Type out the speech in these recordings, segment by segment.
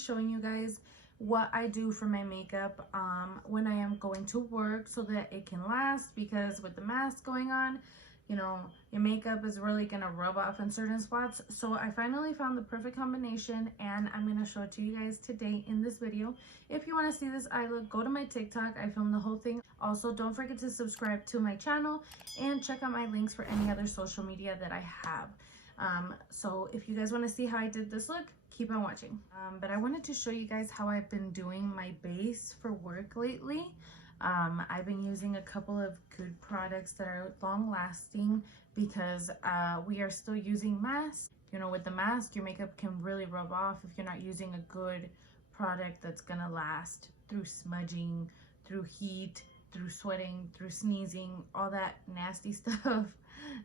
showing you guys what I do for my makeup when I am going to work so that it can last, because with the mask going on, you know, your makeup is really gonna rub off in certain spots. So I finally found the perfect combination, and I'm gonna show it to you guys today in this video. If you want to see this eye look, go to my TikTok. I filmed the whole thing. Also, don't forget to subscribe to my channel and check out my links for any other social media that I have. So if you guys want to see how I did this look, keep on watching. But I wanted to show you guys how I've been doing my base for work lately. I've been using a couple of good products that are long lasting, because we are still using masks. You know, with the mask, your makeup can really rub off if you're not using a good product that's gonna last through smudging, through heat, through sweating, through sneezing, all that nasty stuff.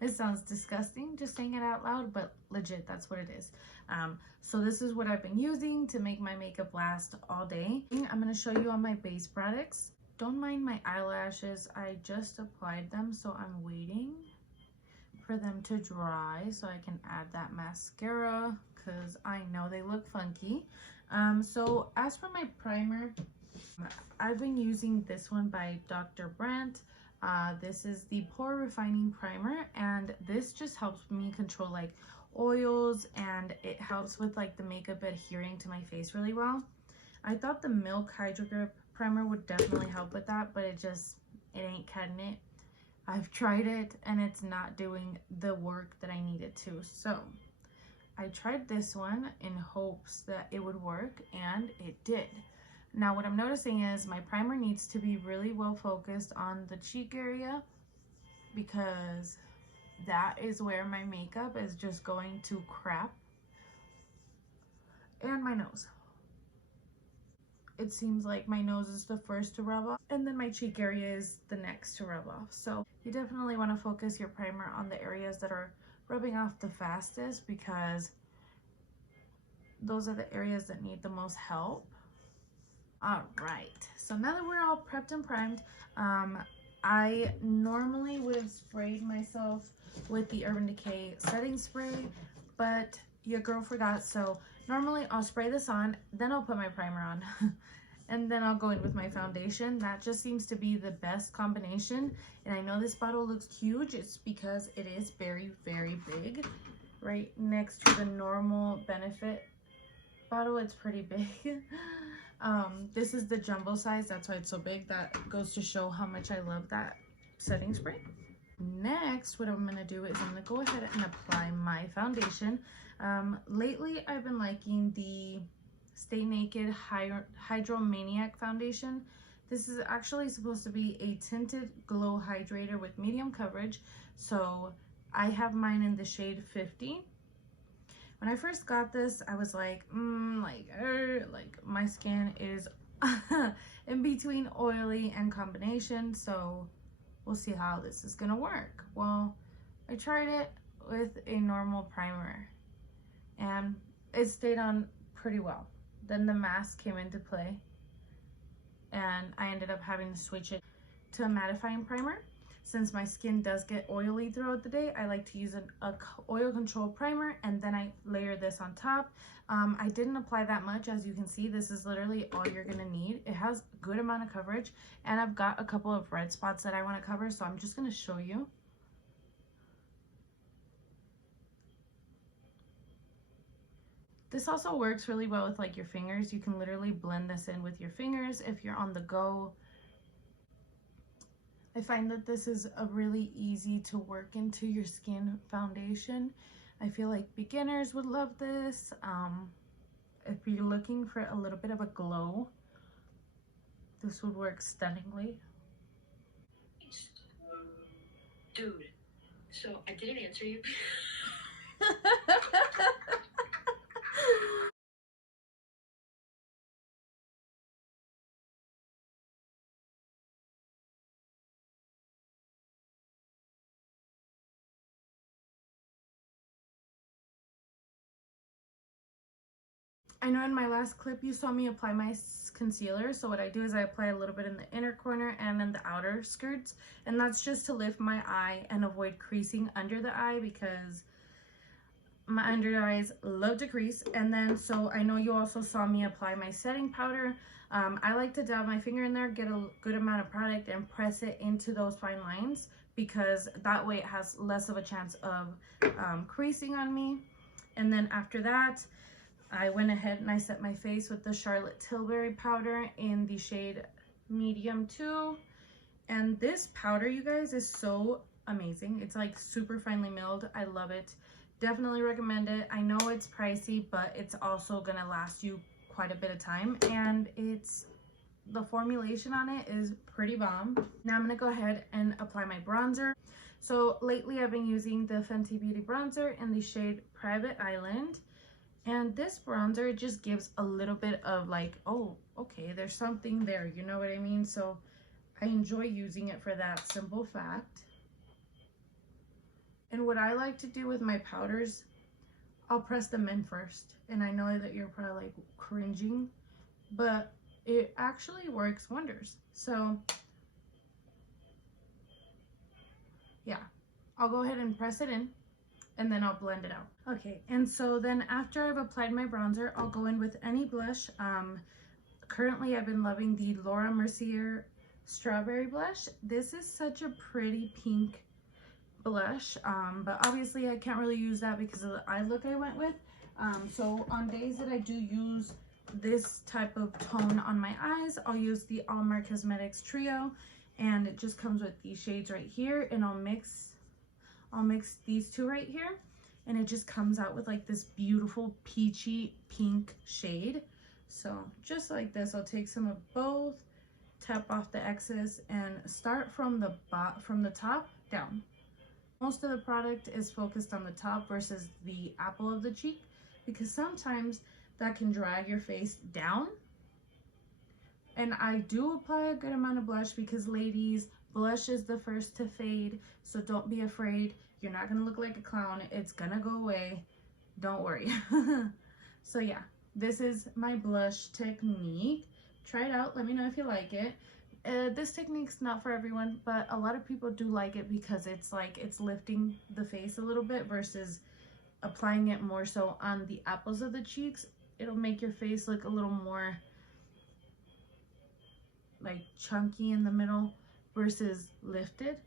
It sounds disgusting just saying it out loud, but legit, that's what it is. So this is what I've been using to make my makeup last all day. I'm going to show you all my base products. Don't mind my eyelashes, I just applied them, so I'm waiting for them to dry so I can add that mascara, because I know they look funky. So as for my primer, I've been using this one by Dr. Brandt. This is the Pore Refining Primer, and this just helps me control like oils, and it helps with like the makeup adhering to my face really well. I thought the Milk Hydro Grip Primer would definitely help with that, but it ain't cutting it. I've tried it and it's not doing the work that I needed to. So I tried this one in hopes that it would work, and it did. Now what I'm noticing is my primer needs to be really well focused on the cheek area, because that is where my makeup is just going to crap. And my nose. It seems like my nose is the first to rub off, and then my cheek area is the next to rub off. So you definitely want to focus your primer on the areas that are rubbing off the fastest, because those are the areas that need the most help. All right, so now that we're all prepped and primed, I normally would have sprayed myself with the Urban Decay setting spray, but your girl forgot. So normally I'll spray this on, then I'll put my primer on, and then I'll go in with my foundation. That just seems to be the best combination. And I know this bottle looks huge. It's because it is very, very big. Right next to the normal Benefit bottle, it's pretty big. This is the jumbo size, that's why it's so big. That goes to show how much I love that setting spray. Next, what I'm going to do is I'm going to go ahead and apply my foundation. Lately I've been liking the Stay Naked Hydromaniac foundation. This is actually supposed to be a tinted glow hydrator with medium coverage, so I have mine in the shade 50. When I first got this, I was like, like my skin is in between oily and combination, so we'll see how this is gonna work. Well, I tried it with a normal primer, and it stayed on pretty well. Then the mask came into play, and I ended up having to switch it to a mattifying primer. Since my skin does get oily throughout the day, I like to use an oil control primer, and then I layer this on top. I didn't apply that much. As you can see, this is literally all you're gonna need. It has a good amount of coverage, and I've got a couple of red spots that I want to cover, so I'm just gonna show you. This also works really well with like your fingers. You can literally blend this in with your fingers if you're on the go. I find that this is a really easy to work into your skin foundation. I feel like beginners would love this. If you're looking for a little bit of a glow, this would work stunningly. Dude, so I didn't answer you. I know in my last clip you saw me apply my concealer, so what I do is I apply a little bit in the inner corner and in the outer skirts, and that's just to lift my eye and avoid creasing under the eye, because My under eyes love to crease. And then, so I know you also saw me apply my setting powder. I like to dab my finger in there, get a good amount of product and press it into those fine lines, because that way it has less of a chance of creasing on me. And then after that, I went ahead and I set my face with the Charlotte Tilbury powder in the shade medium 2. And this powder, you guys, is so amazing. It's like super finely milled. I love it. Definitely recommend it. I know it's pricey, but it's also gonna last you quite a bit of time, and the formulation on it is pretty bomb. Now I'm gonna go ahead and apply my bronzer. So lately I've been using the Fenty Beauty bronzer in the shade Private Island, and this bronzer just gives a little bit of like, oh, okay, there's something there, you know what I mean? So I enjoy using it for that simple fact. And what I like to do with my powders, I'll press them in first. And I know that you're probably like cringing, but it actually works wonders. So yeah, I'll go ahead and press it in and then I'll blend it out. Okay, and so then after I've applied my bronzer, I'll go in with any blush. Currently I've been loving the Laura Mercier Strawberry Blush. This is such a pretty pink blush, but obviously I can't really use that because of the eye look I went with. So on days that I do use this type of tone on my eyes, I'll use the Allmark Cosmetics Trio, and it just comes with these shades right here, and I'll mix these two right here, and it just comes out with like this beautiful peachy pink shade. So just like this, I'll take some of both, tap off the excess, and start from the top down. Most of the product is focused on the top versus the apple of the cheek, because sometimes that can drag your face down. And I do apply a good amount of blush because, ladies, blush is the first to fade, so don't be afraid. You're not gonna look like a clown. It's gonna go away. Don't worry. So yeah, this is my blush technique. Try it out. Let me know if you like it. This technique's not for everyone, but a lot of people do like it because it's like it's lifting the face a little bit versus applying it more so on the apples of the cheeks. It'll make your face look a little more like chunky in the middle versus lifted.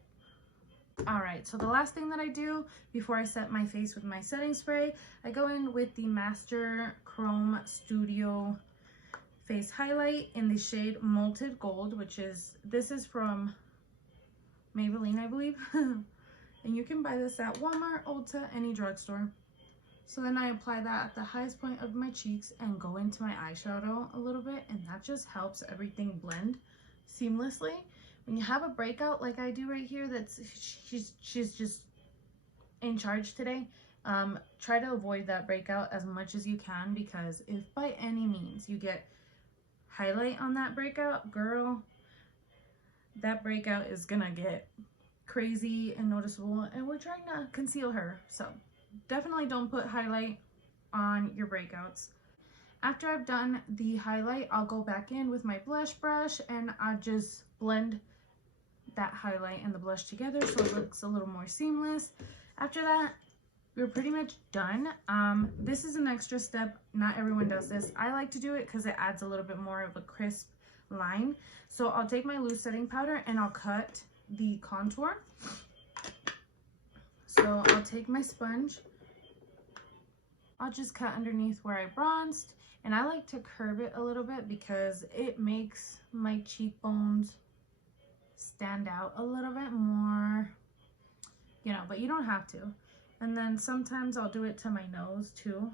All right, so the last thing that I do before I set my face with my setting spray, I go in with the Master Chrome Studio Face Highlight in the shade Molted Gold, this is from Maybelline, I believe. And you can buy this at Walmart, Ulta, any drugstore. So then I apply that at the highest point of my cheeks and go into my eyeshadow a little bit, and that just helps everything blend seamlessly. When you have a breakout like I do right here, she's just in charge today, try to avoid that breakout as much as you can, because if by any means you get highlight on that breakout, girl, that breakout is gonna get crazy and noticeable, and we're trying to conceal her. So definitely don't put highlight on your breakouts. After I've done the highlight, I'll go back in with my blush brush and I'll just blend that highlight and the blush together so it looks a little more seamless. After that, we're pretty much done. This is an extra step. Not everyone does this. I like to do it because it adds a little bit more of a crisp line. So I'll take my loose setting powder and I'll cut the contour. So I'll take my sponge. I'll just cut underneath where I bronzed, and I like to curve it a little bit because it makes my cheekbones stand out a little bit more, you know, but you don't have to. And then sometimes I'll do it to my nose too.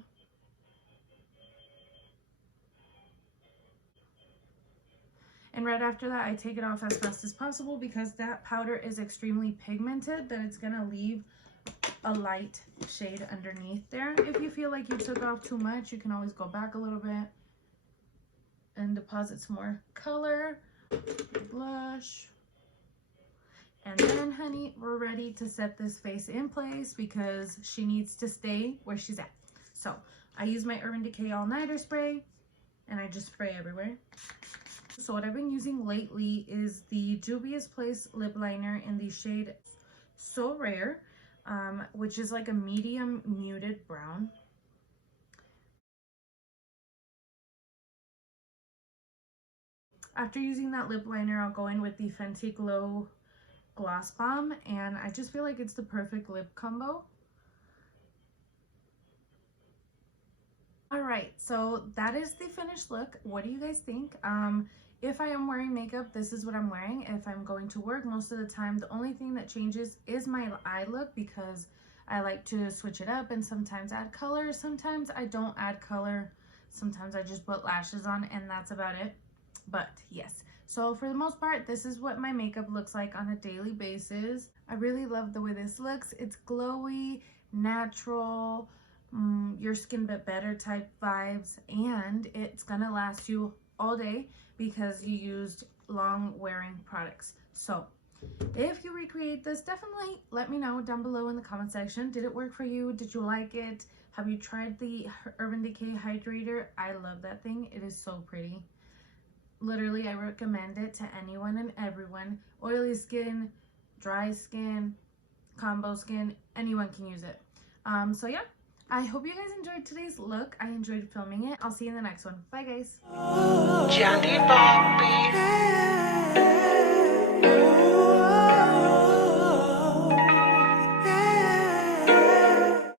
And right after that, I take it off as fast as possible because that powder is extremely pigmented, that it's gonna leave a light shade underneath there. If you feel like you took off too much, you can always go back a little bit and deposit some more color, blush. And then, honey, we're ready to set this face in place because she needs to stay where she's at. So I use my Urban Decay All Nighter spray and I just spray everywhere. So what I've been using lately is the Juvia's Place lip liner in the shade So Rare. which is like a medium muted brown. After using that lip liner, I'll go in with the Fenty Glow Gloss Bomb, and I just feel like it's the perfect lip combo. Alright, so that is the finished look. What do you guys think? If I am wearing makeup, this is what I'm wearing. If I'm going to work, most of the time, the only thing that changes is my eye look, because I like to switch it up and sometimes add color. Sometimes I don't add color. Sometimes I just put lashes on, and that's about it. But yes, so for the most part, this is what my makeup looks like on a daily basis. I really love the way this looks. It's glowy, natural, your skin but better type vibes, and it's gonna last you all day because you used long wearing products. So if you recreate this, definitely let me know down below in the comment section. Did it work for you? Did you like it? Have you tried the Urban Decay Hydrator? I love that thing. It is so pretty. Literally, I recommend it to anyone and everyone. Oily skin, dry skin, combo skin, anyone can use it. So yeah, I hope you guys enjoyed today's look. I enjoyed filming it. I'll see you in the next one. Bye, guys.